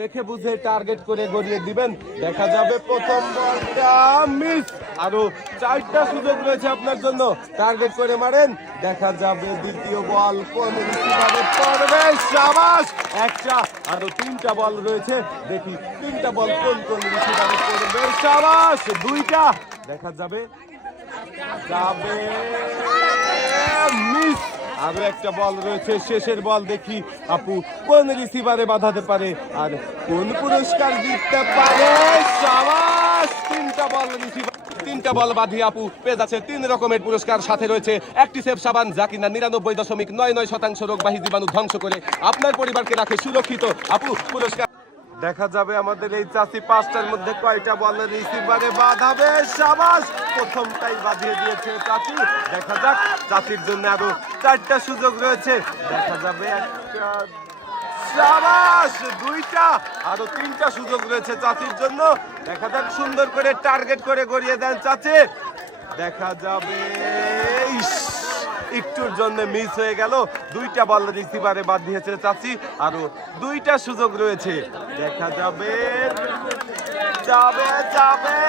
দেখে বুঝে টার্গেট করে গড়িয়ে দিবেন। দেখা যাবে প্রথম বলটা মিস, আরো 4টা সুযোগ রয়েছে আপনার জন্য, টার্গেট করে মারেন। দেখা যাবে দ্বিতীয় বল কোন রিসিভারে পড়বে, শাবাশ, একটা, আরো 3টা বল রয়েছে, দেখি 3টা বল কোন কোন রিসিভারে পড়বে, শাবাশ, 2টা, দেখা যাবে যাবে মিস, আরো একটা বল রয়েছে, শেষের বল, দেখি আপু কোন রিসিভারে বাঁধাতে পারে আর কোন পুরস্কার জিততে পারে, শাবাশ, 3টা বল রিসিভার, 3টা বল বাঁধিয়ে আপু পেয়ে যাচ্ছে 3 রকমের পুরস্কার, সাথে রয়েছে অ্যাক্টিসেভ সাবান যা কিনা 99.99% রোগবাহী জীবাণু ধ্বংস করে আপনার পরিবারকে রাখে সুরক্ষিত। আপু পুরস্কার দেখা যাবে আমাদের এই চাচি 5টার মধ্যে কয়টা বল রিসিভারে বাঁধাবে, শাবাশ, প্রথমটাই বাঁধিয়ে দিয়েছে চাচি। দেখা যাক চাচির জন্য আরো 4টা সুযোগ রয়েছে, দেখা যাবে একটা, শাবাশ, 2টা, আরো 3টা সুযোগ রয়েছে চাচির জন্য। দেখা যাক সুন্দর করে টার্গেট করে গড়িয়ে দেন চাচি। দেখা যাবে একটুর জন্য মিস হয়ে গেল, 2টা বল রিসিভারে বাদ দিয়েছে চাচি, আরো 2টা সুযোগ রয়েছে। দেখা যাবে যাবে যাবে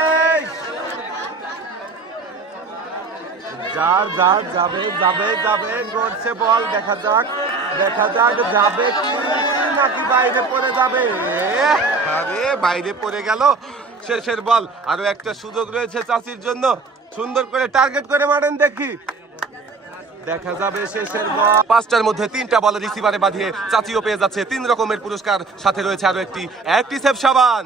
যার যার যাবে যাবে যাবে গড়ছে বল, দেখা যাক যাবে কি নাকি বাইরে পড়ে যাবে, আরে বাইরে পড়ে গেল, শেষের বল, আরো একটা সুযোগ রয়েছে চাচির জন্য, সুন্দর করে টার্গেট করে মারেন দেখি। দেখা যাবে শেষের বল, 5টার মধ্যে 3টা বল রিসিভারে বাঁধিয়ে চাচিও পেয়ে যাচ্ছে 3 রকমের পুরস্কার, সাথে রয়েছে আরো একটি অ্যাক্টিসেভ সাবান।